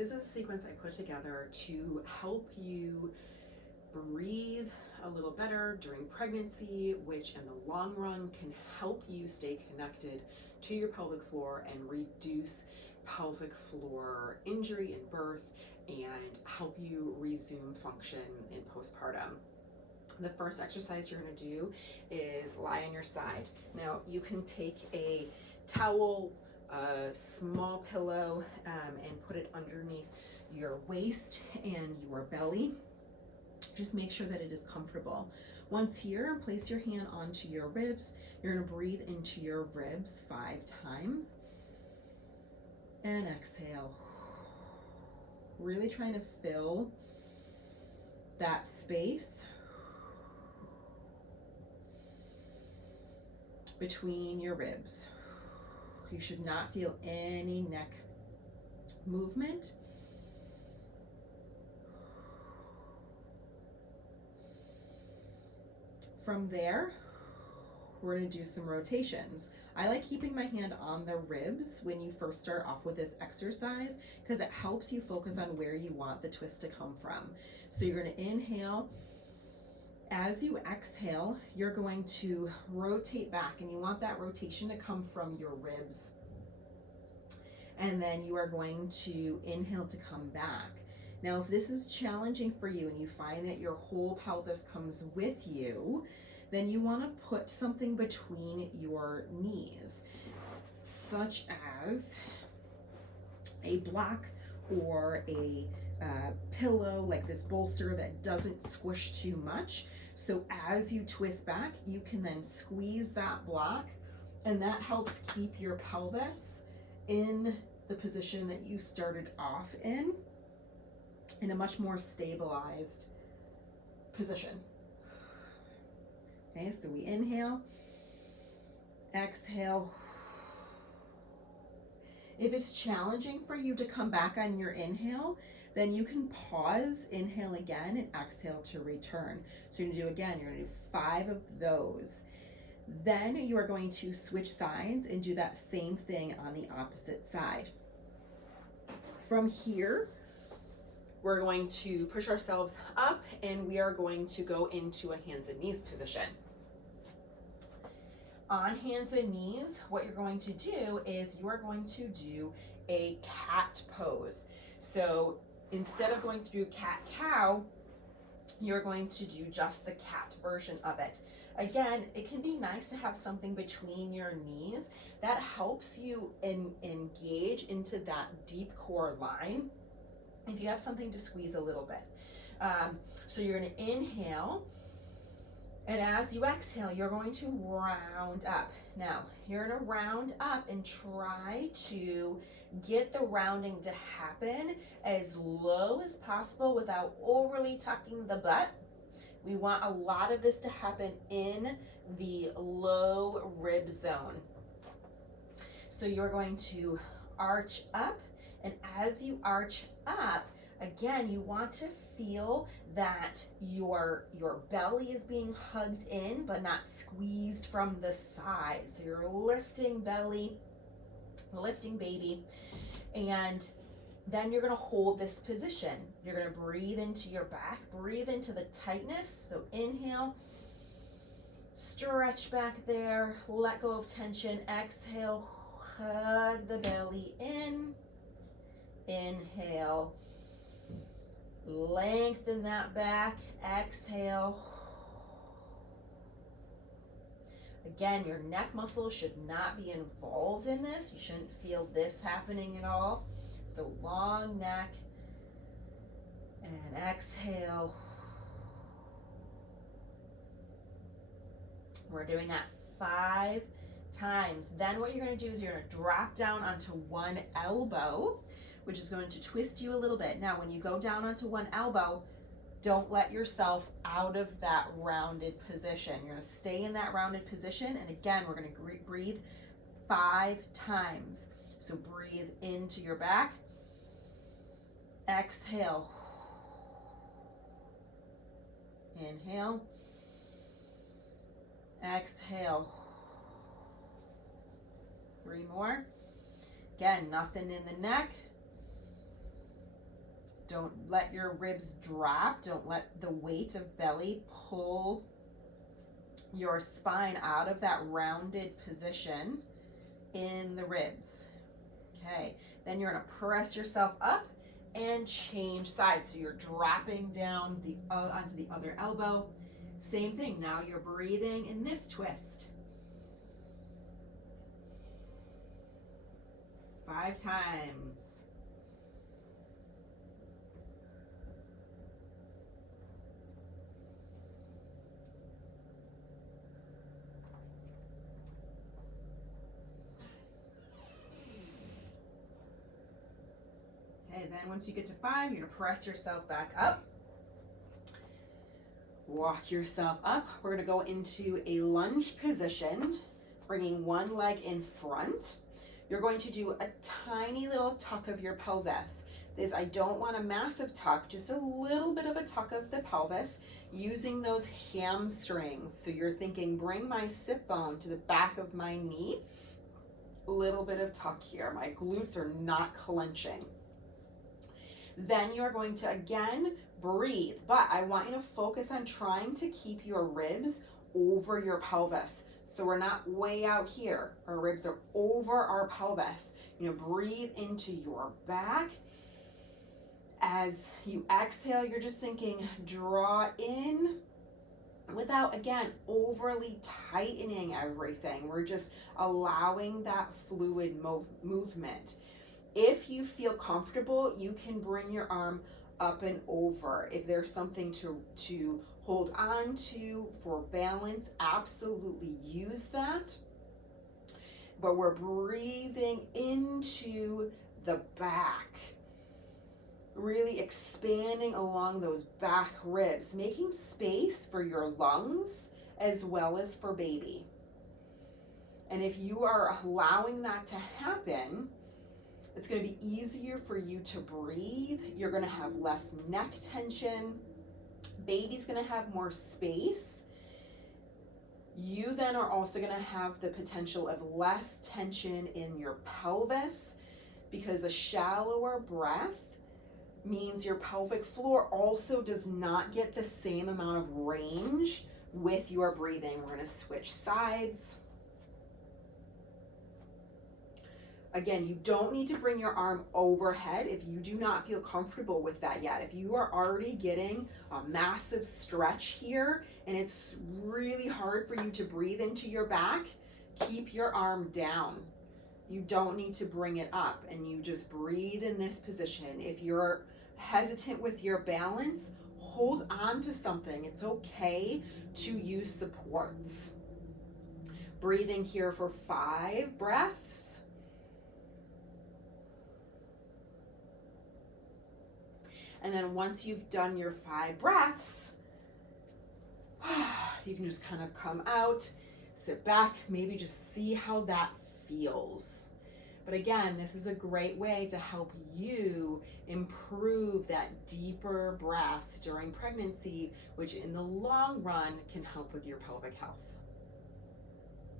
This is a sequence I put together to help you breathe a little better during pregnancy, which in the long run can help you stay connected to your pelvic floor and reduce pelvic floor injury in birth and help you resume function in postpartum. The first exercise you're going to do is lie on your side. Now you can take a towel, a small pillow, and put it underneath your waist and your belly. Just make sure that it is comfortable. Once here, place your hand onto your ribs. You're going to breathe into your ribs 5 times and exhale. Really trying to fill that space between your ribs. You should not feel any neck movement. From there, we're going to do some rotations. I like keeping my hand on the ribs when you first start off with this exercise because it helps you focus on where you want the twist to come from. So you're going to inhale. As you exhale, you're going to rotate back, and you want that rotation to come from your ribs. And then you are going to inhale to come back. Now, if this is challenging for you and you find that your whole pelvis comes with you, then you want to put something between your knees, such as a block or a pillow, like this bolster that doesn't squish too much. So as you twist back, you can then squeeze that block, and that helps keep your pelvis in the position that you started off in a much more stabilized position. Okay, so we inhale, exhale. If it's challenging for you to come back on your inhale, then you can pause, inhale again, and exhale to return. So you're gonna do again, you're gonna do 5 of those. Then you are going to switch sides and do that same thing on the opposite side. From here, we're going to push ourselves up and we are going to go into a hands and knees position. On hands and knees, what you're going to do is you are going to do a cat pose. So instead of going through cat-cow, you're going to do just the cat version of it. Again, it can be nice to have something between your knees that helps you engage into that deep core line. If you have something to squeeze a little bit. So you're going to inhale, and as you exhale, you're going to round up. Now, you're going to round up and try to get the rounding to happen as low as possible without overly tucking the butt. We want a lot of this to happen in the low rib zone. So you're going to arch up, and as you arch up, again, you want to feel that your belly is being hugged in but not squeezed from the side. So you're lifting belly, lifting baby, and then you're going to hold this position. You're going to breathe into your back, breathe into the tightness. So inhale, stretch back there, let go of tension, exhale, hug the belly in. Inhale, lengthen that back, exhale. Again, your neck muscle should not be involved in this. You shouldn't feel this happening at all. So long neck, and exhale. We're doing that 5 times. Then what you're going to do is you're going to drop down onto one elbow, which is going to twist you a little bit. Now, when you go down onto one elbow, don't let yourself out of that rounded position. You're going to stay in that rounded position. And again, we're going to breathe 5 times. So breathe into your back. Exhale. Inhale. Exhale. 3 more. Again, nothing in the neck. Don't let your ribs drop. Don't let the weight of belly pull your spine out of that rounded position in the ribs. Okay, then you're gonna press yourself up and change sides. So you're dropping down onto the other elbow. Same thing, now you're breathing in this twist. 5 times. Okay, then once you get to 5, you're gonna press yourself back up. Walk yourself up. We're gonna go into a lunge position, bringing one leg in front. You're going to do a tiny little tuck of your pelvis. I don't want a massive tuck, just a little bit of a tuck of the pelvis, using those hamstrings. So you're thinking, bring my sit bone to the back of my knee. A little bit of tuck here. My glutes are not clenching. Then you're going to, again, breathe, but I want you to focus on trying to keep your ribs over your pelvis. So we're not way out here. Our ribs are over our pelvis. Breathe into your back. As you exhale, you're just thinking, draw in without, again, overly tightening everything. We're just allowing that fluid movement. If you feel comfortable, you can bring your arm up and over. If there's something to hold on to for balance, absolutely use that. But we're breathing into the back, really expanding along those back ribs, making space for your lungs as well as for baby. And if you are allowing that to happen, it's going to be easier for you to breathe. You're going to have less neck tension. Baby's going to have more space. You then are also going to have the potential of less tension in your pelvis, because a shallower breath means your pelvic floor also does not get the same amount of range with your breathing. We're going to switch sides. Again, you don't need to bring your arm overhead if you do not feel comfortable with that yet. If you are already getting a massive stretch here and it's really hard for you to breathe into your back, keep your arm down. You don't need to bring it up, and you just breathe in this position. If you're hesitant with your balance, hold on to something. It's okay to use supports. Breathing here for 5 breaths. And then once you've done your 5 breaths, you can just kind of come out, sit back, maybe just see how that feels. But again, this is a great way to help you improve that deeper breath during pregnancy, which in the long run can help with your pelvic health.